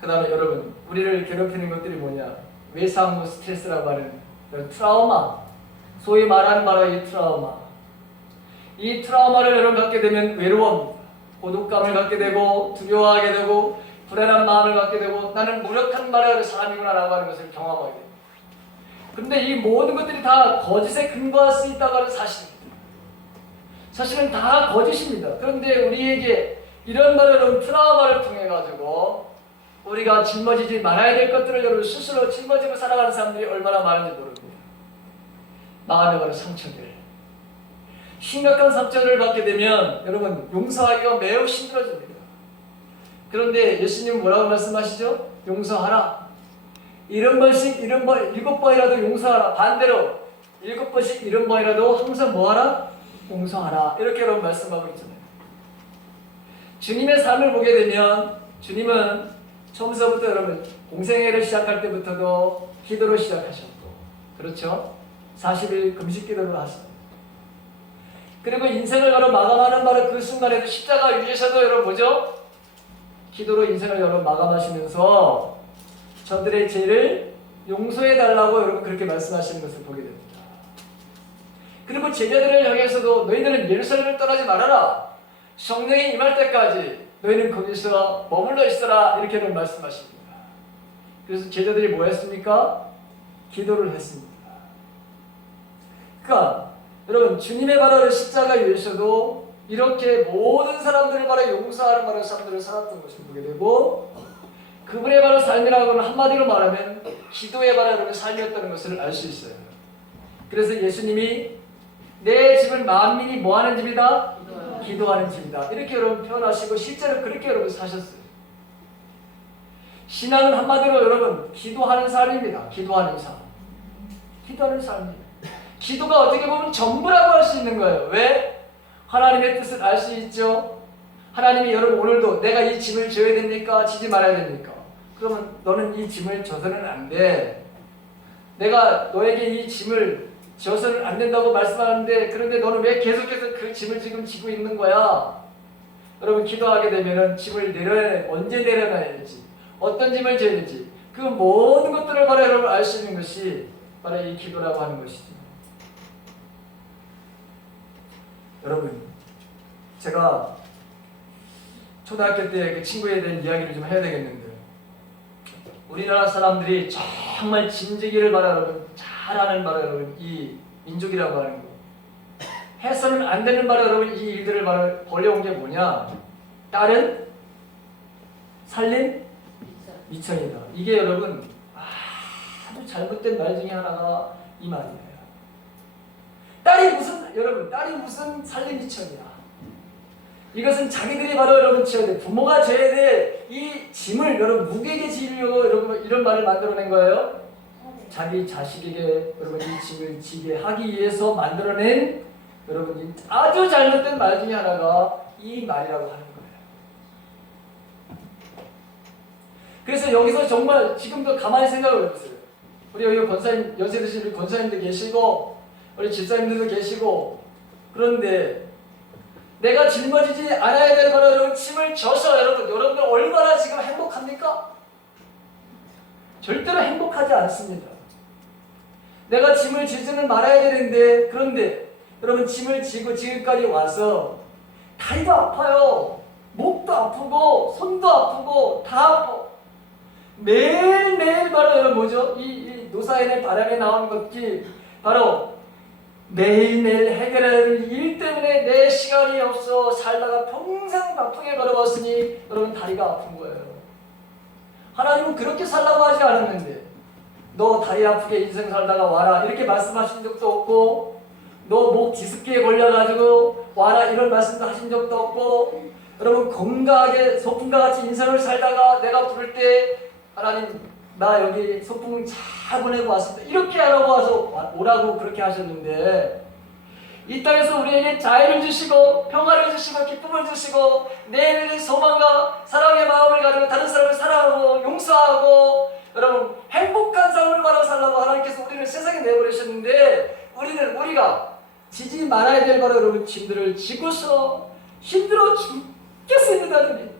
그 다음에 여러분 우리를 괴롭히는 것들이 뭐냐? 외상후 스트레스라고 하는 그런 트라우마 소위 말하는 바로 이 트라우마. 이 트라우마를 여러분 갖게 되면 외로움입니다. 고독감을 갖게 되고 두려워하게 되고 불안한 마음을 갖게 되고 나는 무력한 말을 하는 사람이구나라고 하는 것을 경험하게 됩니다. 그런데 이 모든 것들이 다 거짓에 근거할 수 있다고 하는 사실입니다. 사실은 다 거짓입니다. 그런데 우리에게 이런 말을 여러분 트라우마를 통해 가지고 우리가 짊어지지 말아야 될 것들을 여러분 스스로 짊어지고 살아가는 사람들이 얼마나 많은지 모릅니다. 마음에 가는 상처들, 심각한 상처를 받게 되면 여러분 용서하기가 매우 힘들어집니다. 그런데 예수님은 뭐라고 말씀하시죠? 용서하라. 70번씩 7번이라도 용서하라. 반대로 7번씩 70번이라도 항상 뭐하라? 용서하라. 이렇게 여러분 말씀하고 있잖아요. 주님의 삶을 보게 되면 주님은 처음서부터 여러분 공생애를 시작할 때부터도 기도로 시작하셨고, 그렇죠? 40일 금식 기도를 하셨고, 그리고 인생을 여러분 마감하는 바로 그 순간에도 십자가 위에서도 여러분 뭐죠? 기도로 인생을 여러분 마감하시면서 저들의 죄를 용서해 달라고 여러분 그렇게 말씀하시는 것을 보게 됩니다. 그리고 제자들을 향해서도 너희들은 예루살렘을 떠나지 말아라. 성령이 임할 때까지 너희는 거기서 머물러 있어라. 이렇게는 말씀하십니다. 그래서 제자들이 뭐 했습니까? 기도를 했습니다. 그러니까 여러분 주님의 바로 십자가 위에서도 이렇게 모든 사람들을 바로 용서하는 바로 사람들을 살았던 것을 보게 되고, 그분의 바로 삶이라고는 한마디로 말하면 기도의 바로 여러분 삶이었다는 것을 알 수 있어요. 그래서 예수님이 내 집은 만민이 뭐하는 집이다? 기도하는 집이다. 이렇게 여러분 표현하시고 실제로 그렇게 여러분 사셨어요. 신앙은 한마디로 여러분 기도하는 삶입니다. 기도하는 삶. 기도하는 삶입니다. 기도가 어떻게 보면 전부라고 할 수 있는 거예요. 왜? 하나님의 뜻을 알 수 있죠. 하나님이 여러분 오늘도 내가 이 짐을 져야 됩니까? 지지 말아야 됩니까? 그러면 너는 이 짐을 져서는 안 돼. 내가 너에게 이 짐을 져서는 안 된다고 말씀하는데, 그런데 너는 왜 계속해서 그 짐을 지금 지고 있는 거야? 여러분 기도하게 되면은 짐을 내려야, 언제 내려놔야 될지, 어떤 짐을 져야 될지, 그 모든 것들을 바로 여러분 알 수 있는 것이 바로 이 기도라고 하는 것이죠. 여러분, 제가 초등학교 때 그 친구에 대한 이야기를 좀 해야 되겠는데, 우리나라 사람들이 정말 짐지기를 바로 여러분 잘하는 바로 여러분 이 민족이라고 하는 거, 해서는 안 되는 바로 여러분 이 일들을 바로 벌여온 게 뭐냐? 딸은 살림 미천이다. 이게 여러분 아주 잘못된 말 중에 하나가 이 말이에요. 딸이 무슨 살림 미천이야. 이것은 자기들이 바로 여러분 지어야 돼. 부모가 져야 돼. 이 짐을 여러분 누구에게 지으려고 여러분 이런 말을 만들어낸 거예요? 자기 자식에게 여러분 이 짐을 지게 하기 위해서 만들어낸 여러분 아주 잘못된 말 중에 하나가 이 말이라고 하는 거예요. 그래서 여기서 정말 지금도 가만히 생각을 해보세요. 우리 여기 권사님, 연세 드신 우리 권사님도 계시고 우리 집사님들도 계시고, 그런데 내가 짊어지지 않아야 될 바로 여러분 짐을 져서 여러분들 얼마나 지금 행복합니까? 절대로 행복하지 않습니다. 내가 짐을 지지는 말아야 되는데, 그런데 여러분 짐을 지고 지금까지 와서 다리도 아파요. 목도 아프고 손도 아프고 다 아파. 매일매일 바로 여러분 뭐죠? 이 노사연의 바람에 나온 것이 바로 매일매일 해결해야 할 일 때문에 내 시간이 없어 살다가 평생 바쁘게 걸어왔으니 여러분 다리가 아픈 거예요. 하나님은 그렇게 살라고 하지 않았는데, 너 다리 아프게 인생 살다가 와라 이렇게 말씀하신 적도 없고, 너 목 디스크에 걸려가지고 와라 이런 말씀도 하신 적도 없고, 여러분 건강하게 소풍과 같이 인생을 살다가 내가 부를 때 하나님 나 여기 소풍 잘 보내고 왔습니다 이렇게 하라고 와서 오라고 그렇게 하셨는데, 이 땅에서 우리에게 자유를 주시고 평화를 주시고 기쁨을 주시고 내일의 소망과 사랑의 마음을 가지고 다른 사람을 사랑하고 용서하고 여러분 행복한 삶을 말아 살라고 하나님께서 우리를 세상에 내버리셨는데, 우리가 지지 말아야 될 바로 여러분 짐들을 지고서 힘들어 죽겠습니다. 주님.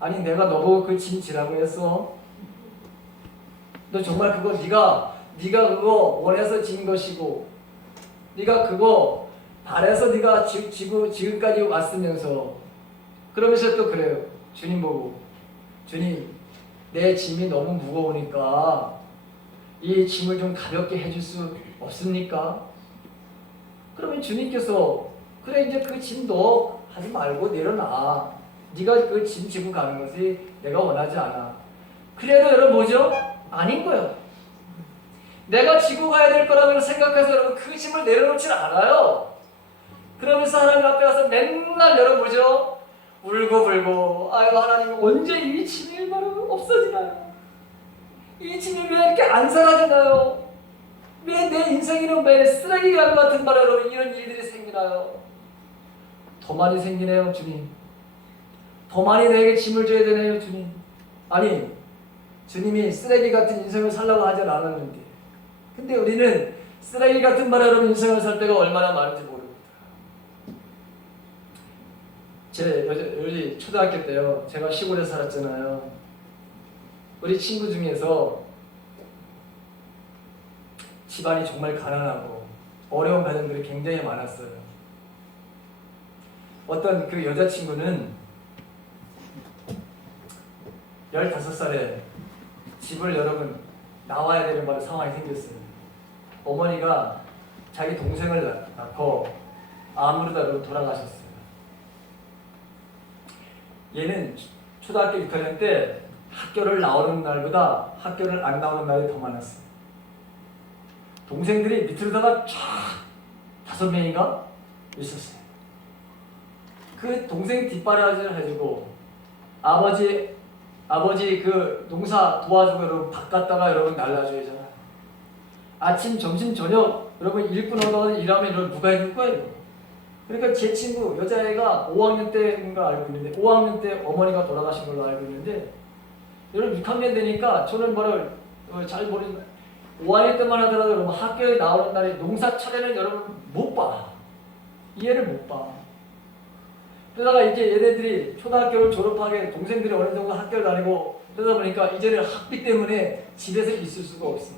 아니 내가 너보고 그 짐 지라고 했어? 너 정말 그거 네가 네가 그거 원해서 진 것이고 네가 그거 바래서 네가 지금까지 왔으면서 그러면서 또 그래요. 주님 보고 주님 내 짐이 너무 무거우니까 이 짐을 좀 가볍게 해줄 수 없습니까? 그러면 주님께서 그래 이제 그 짐 너 하지 말고 내려놔. 네가 그 짐 지고 가는 것이 내가 원하지 않아. 그래도 여러분 뭐죠? 아닌 거예요. 내가 지고 가야 될 거라고 생각해서 여러분 그 짐을 내려놓질 않아요. 그러면서 하나님 앞에 가서 맨날 여러분 뭐죠? 울고불고 아유 하나님 언제 이 짐이 바로 없어지나요? 이 짐이 왜 이렇게 안 사라지나요? 왜 내 인생에는 왜 쓰레기랑 같은 바로 이런 일들이 생기나요? 더 많이 생기네요 주님. 더 많이 내게 짐을 져야 되네요 주님. 아니 주님이 쓰레기 같은 인생을 살라고 하지 않았는데 근데 우리는 쓰레기 같은 바로 인생을 살 때가 얼마나 많은지 모릅니다. 제 우리 초등학교 때요. 제가 시골에 살았잖아요. 우리 친구 중에서 집안이 정말 가난하고 어려운 가정들이 굉장히 많았어요. 어떤 그 여자친구는 15살에 집을 여러분 나와야 되는 바로 상황이 생겼어요. 어머니가 자기 동생을 낳고 암으로 돌아가셨어요. 얘는 초등학교 6학년 때 학교를 나오는 날보다 학교를 안 나오는 날이 더 많았어요. 동생들이 밑으로다가 쫙 5명인가 있었어요. 그 동생 뒷바라지를 해주고 아버지 그 농사 도와주고 여러분 밥 갖다가 여러분 날라줘야잖아요. 아침 점심 저녁 여러분 일꾼 얻어서 일하면 여러분 누가 해줄 거예요? 그러니까 제 친구 여자애가 5학년 때인 걸 알고 있는데 5학년 때 어머니가 돌아가신 걸로 알고 있는데 여러분 6학년 되니까 저는 뭐를 잘 모르는 5학년 때만 하더라도 여러분 학교에 나오는 날에 농사철에는 여러분 못 봐. 이해를 못 봐. 그러다가 이제 얘네들이 초등학교를 졸업하게 동생들이 어느 정도 학교를 다니고 그러다 보니까 이제는 학비 때문에 집에서 있을 수가 없어.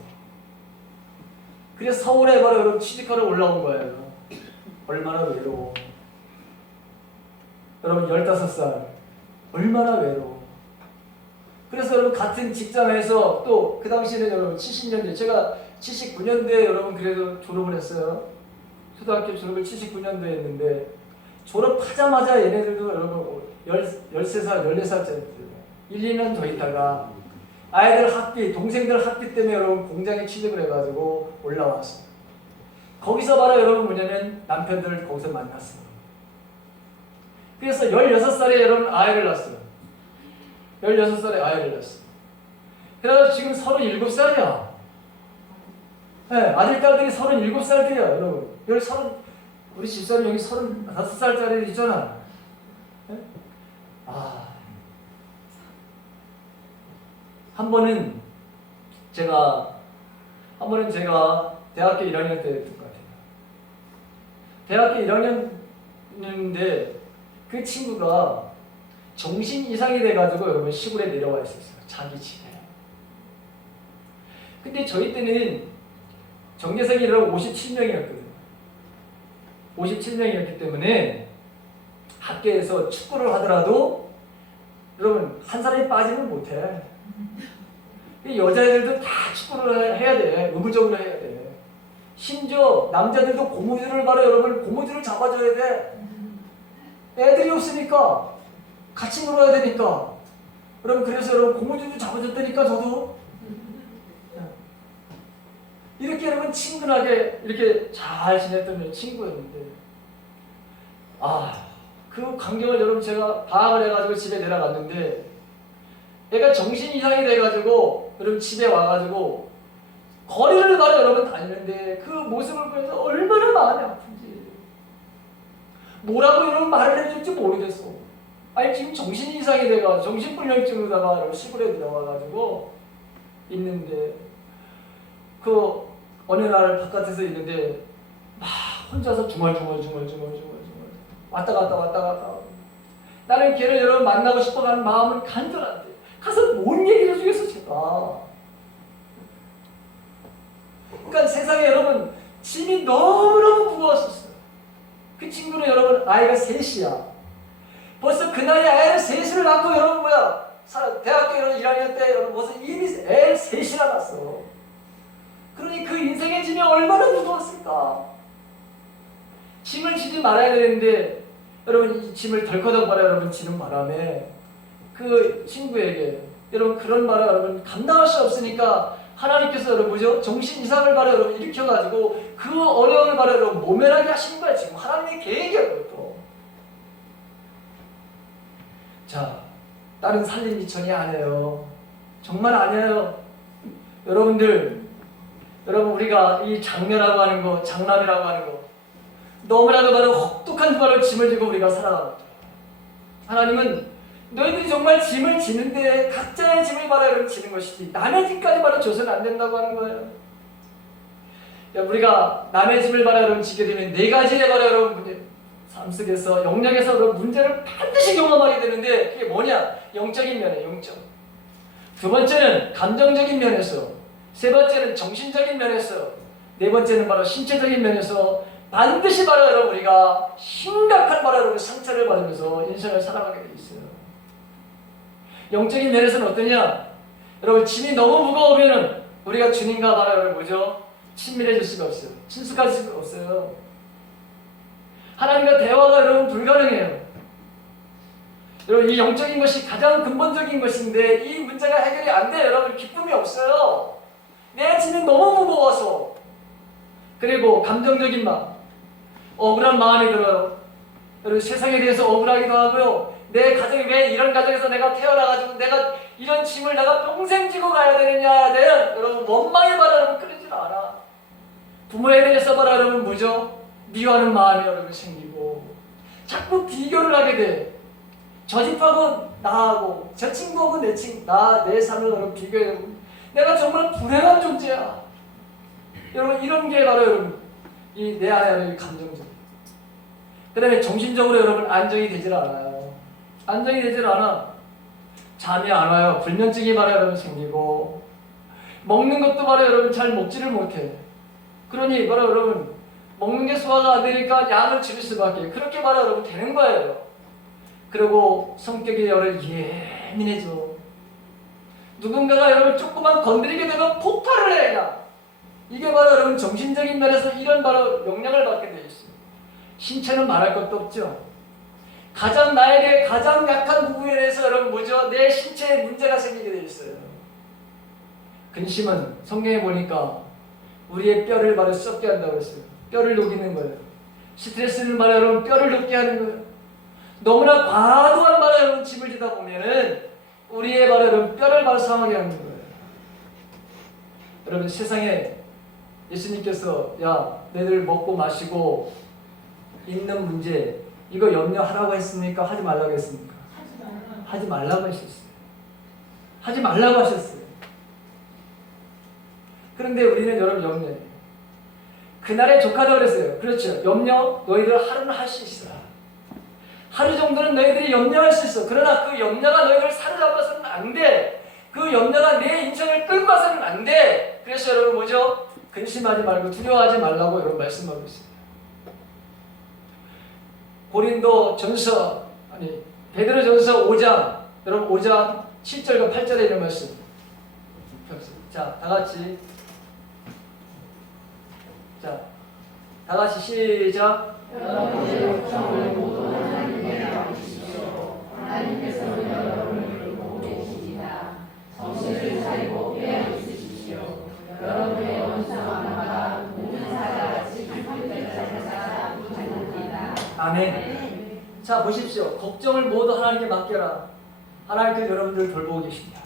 그래서 서울에 바로 여러분 취직하러 올라온 거예요. 얼마나 외로워. 여러분 15살 얼마나 외로워. 그래서 여러분 같은 직장에서 또 그 당시에는 여러분 70년대 제가 79년도에 여러분 그래도 졸업을 했어요. 초등학교 졸업을 79년도에 했는데 졸업하자마자 얘네들도 여러분 13살, 14살짜리 1, 2년 더 있다가 아이들 학비, 동생들 학비 때문에 여러분 공장에 취직을 해가지고 올라왔어요. 거기서 바로 여러분 뭐냐면 남편들을 거기서 만났어요. 그래서 16살에 여러분 아이를 낳았어요. 16살에 아이를 낳았어요. 그래서 지금 37살이야. 네, 아들, 딸들이 37살 돼요, 여러분. 우리 집사람 여기 35살짜리 있잖아. 네? 한 번은 제가 대학교 1학년 때 했던 것 같아요. 대학교 1학년인데 그 친구가 정신 이상이 돼가지고 여러분 시골에 내려와 있었어요. 자기 집에. 근데 저희 때는 정예생이 여러분 57명이었거든요. 57명이었기 때문에 학교에서 축구를 하더라도 여러분 한 사람이 빠지면 못해. 여자애들도 다 축구를 해야 돼. 의무적으로 해야 돼. 심지어 남자들도 고무줄을 바로 여러분 고무줄을 잡아줘야 돼. 애들이 없으니까 같이 놀아야 되니까. 여러분 그래서 여러분 고무줄도 잡아줬다니까 저도. 이렇게 여러분 친근하게 이렇게 잘 지냈던 친구였는데 그 광경을 여러분 제가 방학을 해가지고 집에 내려갔는데 애가 정신 이상이 돼가지고 여러분 집에 와가지고 거리를 바로 여러분 다니는데 그 모습을 보면서 얼마나 마음이 아픈지 뭐라고 여러분 말을 해줄지 모르겠어. 아니 지금 정신 이상이 돼가 정신불량증으로다가 여러분 시골에 들어와가지고 있는데 그 어느 날 바깥에서 있는데 막 혼자서 중얼중얼 왔다 갔다 나는 걔를 여러분 만나고 싶어하는 마음은 간절한데 가서 뭔 얘기를 해주겠어 제가. 그러니까 세상에 여러분 짐이 너무너무 무거웠었어요. 그 친구는 여러분 아이가 셋이야. 벌써 그 나이에 애를 셋을 낳고 여러분 뭐야 대학교 여러분 1학년 때 여러분 벌써 이미 애를 셋이나 낳았어. 그러니 그 인생의 짐이 얼마나 무거웠을까. 짐을 지지 말아야 되는데 여러분 이 짐을 덜커덕 말아 여러분 지는 바람에 그 친구에게 여러분 그런 말을 여러분 감당할 수 없으니까 하나님께서 여러분 뭐죠? 정신 이상을 바로 여러분 일으켜가지고 그 어려움을 바로 여러분 모면하게 하신 거야. 지금 하나님의 계획이에요. 또. 자, 딸은 살림 미천이 아니에요. 정말 아니에요. 여러분들, 여러분 우리가 이 장녀라고 하는 거, 장남이라고 하는 거 너무나도 바로 혹독한 바로 짐을 지고 우리가 살아갑니다. 하나님은 너희들이 정말 짐을 지는데 각자의 짐을 바로 여러분 지는 것이지 남의 짐까지 바로 줘서는 안 된다고 하는 거예요. 우리가 남의 짐을 바로 여러분 지게 되면 네 가지의 바로 여러분 삶 속에서 영역에서 여러분 문제를 반드시 경험하게 되는데 그게 뭐냐? 영적인 면에 영적. 두 번째는 감정적인 면에서, 세 번째는 정신적인 면에서, 네 번째는 바로 신체적인 면에서 반드시 바로 여러분 우리가 심각한 바로 여러분 상처를 받으면서 인생을 살아가게 돼 있어요. 영적인 면에서는 어떠냐? 여러분 짐이 너무 무거우면은 우리가 주님과 바로 여러분 뭐죠? 친밀해질 수가 없어요. 친숙할 수가 없어요. 하나님과 대화가 여러분 불가능해요. 여러분 이 영적인 것이 가장 근본적인 것인데 이 문제가 해결이 안 돼요. 여러분 기쁨이 없어요. 내 짐이 너무 무거워서. 그리고 감정적인 마음, 억울한 마음이 들어요. 여러분 세상에 대해서 억울하기도 하고요. 내 가정이 왜 이런 가정에서 내가 태어나가지고 내가 이런 짐을 내가 평생 지고 가야 되느냐 대한 여러분 원망의 말 여러분 끊이질 않아. 부모에 대해서 말 여러분 뭐죠? 미워하는 마음이 여러분 생기고 자꾸 비교를 하게 돼. 저 집하고 나하고 저 친구하고 내 삶을 여러분 비교해요. 내가 정말 불행한 존재야. 여러분 이런 게 바로 여러분 이 내 안에 감정적. 그 다음에 정신적으로 여러분 안정이 되질 않아요. 안정이 되질 않아. 잠이 안 와요. 불면증이 바로 여러분 생기고 먹는 것도 바로 여러분 잘 먹지를 못해. 그러니 바로 여러분 먹는 게 소화가 안 되니까 양을 줄일 수밖에. 그렇게 바로 여러분 되는 거예요. 그리고 성격이 여러분 예민해져. 누군가가 여러분 조금만 건드리게 되면 폭발을 해 그냥. 이게 바로 여러분 정신적인 면에서 이런 바로 영향을 받게 돼 있어요. 신체는 말할 것도 없죠. 가장 나에게 가장 약한 부분에 대해서 여러분 뭐죠? 내 신체에 문제가 생기게 돼 있어요. 근심은 성경에 보니까 우리의 뼈를 바로 썩게 한다고 했어요. 뼈를 녹이는 거예요. 스트레스는 바로 여러분 뼈를 녹게 하는 거예요. 너무나 과도한 바로 여러분 짐을 지다 보면은 우리의 바로 여러분 뼈를 바로 상하게 하는 거예요. 여러분 세상에 예수님께서 야 너희들 먹고 마시고 있는 문제 이거 염려하라고 했습니까? 하지 말라고 했습니까? 하지 말라고 하셨어요. 하지 말라고 하셨어요. 그런데 우리는 여러분 염려해요. 그날의 조카도 그랬어요. 그렇죠. 염려 너희들 하루는 할 수 있어. 하루 정도는 너희들이 염려할 수 있어. 그러나 그 염려가 너희들을 사로잡아서는 안 돼. 그 염려가 내 인생을 끌고 가서는 안 돼. 그래서 여러분 뭐죠? 근심하지 말고 두려워하지 말라고 여러분 말씀하고 있습니다. 베드로전서 5장 여러분 5장 7절과 8절에 있는 말씀. 자, 다 같이 시작. 여러분의 요청을 모두 하나님께 맡기십시오. 하나님께서는 여러분을 보고 계시리라. 정신을 차리고 깨어 있으십시오. 여러분의 원수 하나가 모든 사자같이 함께 찾아서 부탁드립니다. 아멘. 자 보십시오. 걱정을 모두 하나님께 맡겨라. 하나님께서 여러분들을 돌보고 계십니다.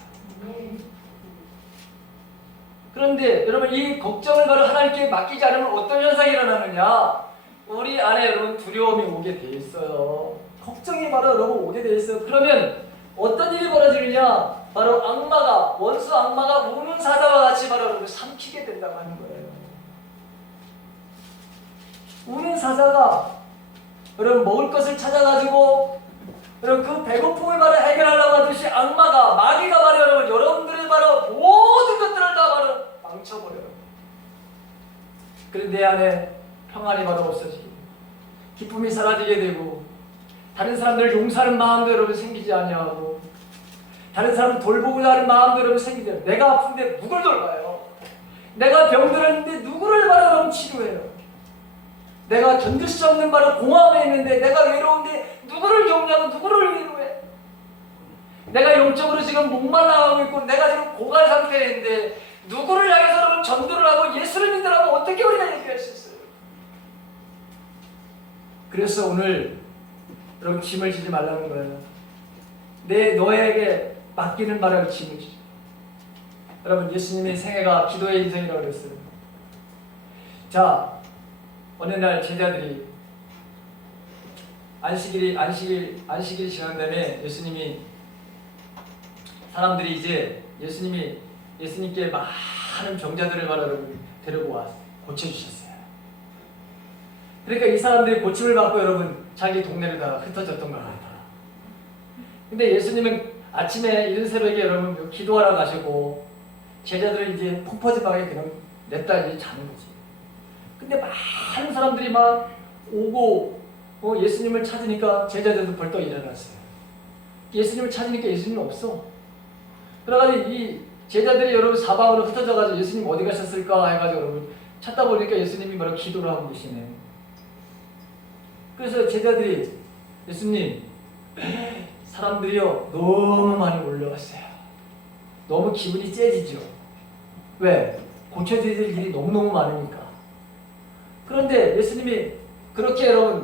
그런데 여러분 이 걱정을 바로 하나님께 맡기지 않으면 어떤 현상이 일어나느냐? 우리 안에 여러분 두려움이 오게 돼 있어요. 걱정이 바로 여러분 오게 돼 있어요. 그러면 어떤 일이 벌어지느냐? 바로 악마가 원수 악마가 우는 사자와 같이 바로 여러분 삼키게 된다고 하는 거예요. 우는 사자가 여러분 먹을 것을 찾아가지고 여러분 그 배고픔을 바로 해결하려고 하듯이 악마가 마귀가 바로 여러분들의 바로 모든 것들을 다 바로 망쳐버려요. 그래서 내 안에 평안이 바로 없어지고 기쁨이 사라지게 되고 다른 사람들을 용서하는 마음도 여러분 생기지 아니하고 다른 사람을 돌보고자 하는 마음도 여러분 생기지 않아요. 내가 아픈데 누굴 돌봐요? 내가 병들었는데 누구를 바라보면 치료해요? 내가 견딜 수 없는 바로 공허함에 있는데 내가 외로운데 누구를 격려하고 누구를 위로해? 내가 영적으로 지금 목말라하고 있고 내가 지금 고갈 상태에 있는데 누구를 향해서 여러분 전도를 하고 예수를 믿으라고 어떻게 우리가 얘기할 수 있어요? 그래서 오늘 여러분 짐을 지지 말라는 거예요. 너에게 맡기는 바라고 짐을 지지. 여러분 예수님의 생애가 기도의 인생이라고 그랬어요. 자, 어느 날 제자들이 안식일이 지난 다음에 사람들이 이제 예수님께 많은 병자들을 데리고 와서 고쳐주셨어요. 그러니까 이 사람들이 고침을 받고 여러분 자기 동네를 다 흩어졌던 것 같아요. 근데 예수님은 아침에 이른 새벽에 여러분 기도하러 가시고 제자들을 이제 폭퍼집하게 그냥 냈다 이제 자는 거지. 근데 많은 사람들이 막 오고 예수님을 찾으니까 제자들도 벌떡 일어났어요. 예수님을 찾으니까 예수님은 없어. 그래가지고 이 제자들이 여러분 사방으로 흩어져가지고 예수님 어디 가셨을까 해가지고 여러분 찾다 보니까 예수님이 바로 기도를 하고 계시네. 그래서 제자들이 예수님 사람들이요 너무 많이 올라왔어요. 너무 기분이 째지죠. 왜? 고쳐질 일이 너무너무 많으니까. 그런데 예수님이 그렇게 여러분